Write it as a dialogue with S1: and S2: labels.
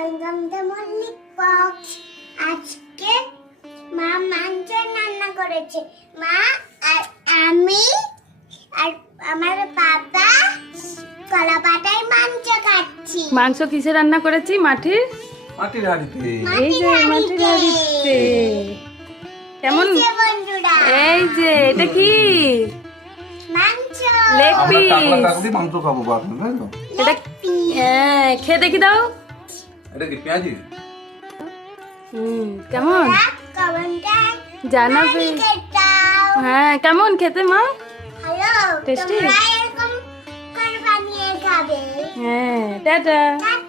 S1: Welcome to Mallick box. আজকে মা মাংস রান্না করেছে। মা আর আমি আর আমার বাবা কলা পাতায় মাংস খাচ্ছি।
S2: মাংস কিসে রান্না করেছি? মাটির
S3: হাঁড়িতে।
S2: এই যে মাটির হাঁড়িতে। কেমন?
S1: এই যে বন্ধুরা,
S2: এই যে এটা কি?
S1: মাংস।
S2: লেগ
S3: আমরা
S2: পিস।
S3: টাকলা টাকলি মাংস খাবো বাকি, তাই তো?
S2: এটা হ্যাঁ, খেয়ে দেখি দাও।
S3: এটা কি পেঁয়াজি?
S2: কেমন
S1: কমেন্টে
S2: জানাবে।
S1: দাও।
S2: হ্যাঁ, কেমন খেতে মা?
S1: Hello,
S2: Tasty?
S1: তোমরা এরকম করে বানিয়ে খাবে।
S2: হ্যাঁ, টাটা।
S1: টাটা।